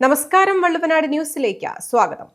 നമസ്കാരം, വള്ളുവനാട് ന്യൂസിലേക്ക് സ്വാഗതം.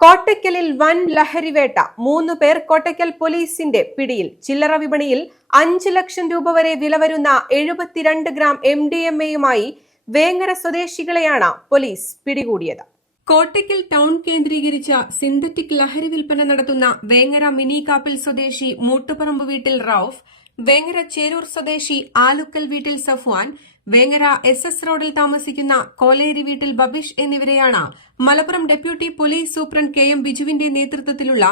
കോട്ടയ്ക്കലിൽ വൻ ലഹരിവേട്ട. 3 പേർ കോട്ടയ്ക്കൽ പോലീസിന്റെ പിടിയിൽ. ചില്ലറ വിപണിയിൽ 5 ലക്ഷം രൂപ വരെ വില വരുന്ന 72 ഗ്രാം MDMA-യുമായി വേങ്ങര സ്വദേശികളെയാണ് പോലീസ് പിടികൂടിയത്. കോട്ടയ്ക്കൽ ടൗൺ കേന്ദ്രീകരിച്ച സിന്തറ്റിക് ലഹരി വിൽപ്പന നടത്തുന്ന വേങ്ങര മിനികാപ്പിൽ സ്വദേശി മൂട്ടുപറമ്പ് വീട്ടിൽ റൌഫ്, വേങ്ങര ചേരൂർ സ്വദേശി ആലുക്കൽ വീട്ടിൽ സഫ്വാൻ, വേങ്ങര SS റോഡിൽ താമസിക്കുന്ന കോലേരി വീട്ടിൽ ബബീഷ് എന്നിവരെയാണ് Malappuram deputy police superintendent KM ബിജുവിന്റെ നേതൃത്വത്തിലുള്ള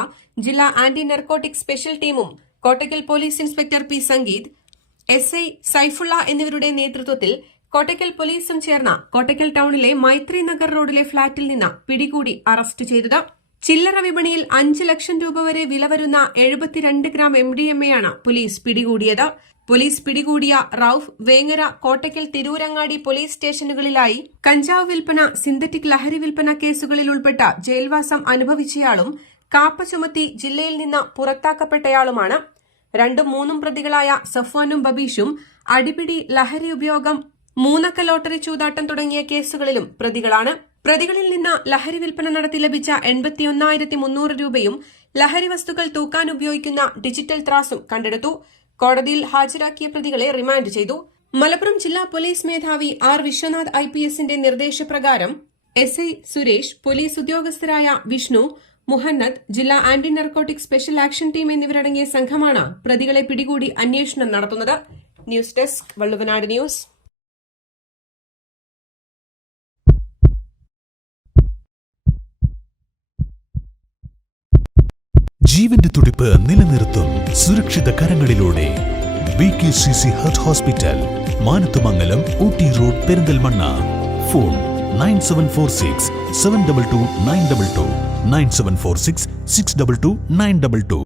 ജില്ലാ ആന്റി നർക്കോട്ടിക് സ്പെഷ്യൽ ടീമും Kottakkal police inspector P Sangeeth, SI Saifulla എന്നിവരുടെ നേതൃത്വത്തിൽ കോട്ടയ്ക്കൽ പോലീസും ചേർന്ന കോട്ടയ്ക്കൽ ടൗണിലെ മൈത്രി നഗർ റോഡിലെ ഫ്ളാറ്റിൽ നിന്ന് പിടികൂടി അറസ്റ്റ് ചെയ്തത്. ചില്ലറ വിപണിയിൽ 5 ലക്ഷം രൂപ വരെ വില വരുന്ന 72 ഗ്രാം MDMA-യാണ് പോലീസ് പിടികൂടിയത്. പോലീസ് പിടികൂടിയ റൌഫ് വേങ്ങര, കോട്ടയ്ക്കൽ, തിരൂരങ്ങാടി പോലീസ് സ്റ്റേഷനുകളിലായി കഞ്ചാവ് വിൽപ്പന, സിന്തറ്റിക് ലഹരി വിൽപ്പന കേസുകളിൽ ഉൾപ്പെട്ട ജയിൽവാസം അനുഭവിച്ചയാളും കാപ്പ ചുമത്തി ജില്ലയിൽ നിന്ന് പുറത്താക്കപ്പെട്ടയാളുമാണ്. 2ഉം 3ഉം പ്രതികളായ സഫ്വാനും ബബീഷും അടിപിടി, ലഹരി ഉപയോഗം, മൂന്നക്ക ലോട്ടറി ചൂതാട്ടം തുടങ്ങിയ കേസുകളിലും പ്രതികളാണ്. പ്രതികളിൽ നിന്ന് ലഹരി വിൽപ്പന നടത്തി ലഭിച്ച 81,300 രൂപയും ലഹരി വസ്തുക്കൾ തൂക്കാൻ ഉപയോഗിക്കുന്ന ഡിജിറ്റൽ ത്രാസും കണ്ടെടുത്തു. കോടതിയിൽ ഹാജരാക്കിയ പ്രതികളെ റിമാൻഡ് ചെയ്തു. മലപ്പുറം ജില്ലാ പോലീസ് മേധാവി R. വിശ്വനാഥ് IPSന്റെ നിർദ്ദേശപ്രകാരം SI സുരേഷ്, പോലീസ് ഉദ്യോഗസ്ഥരായ വിഷ്ണു, മുഹന്നദ്, ജില്ലാ anti narcotic special action team എന്നിവരടങ്ങിയ സംഘമാണ് പ്രതികളെ പിടികൂടി അന്വേഷണം നടത്തുന്നത്. News desk, Valluvanad news. ജീവന്റെ തുടിപ്പ് നിലനിർത്തും സുരക്ഷിത കരങ്ങളിലൂടെ BKCC heart hospital, Manathumangalam, Ooty road, Perinthalmanna. Phone 9746 722 922 9746 622 922.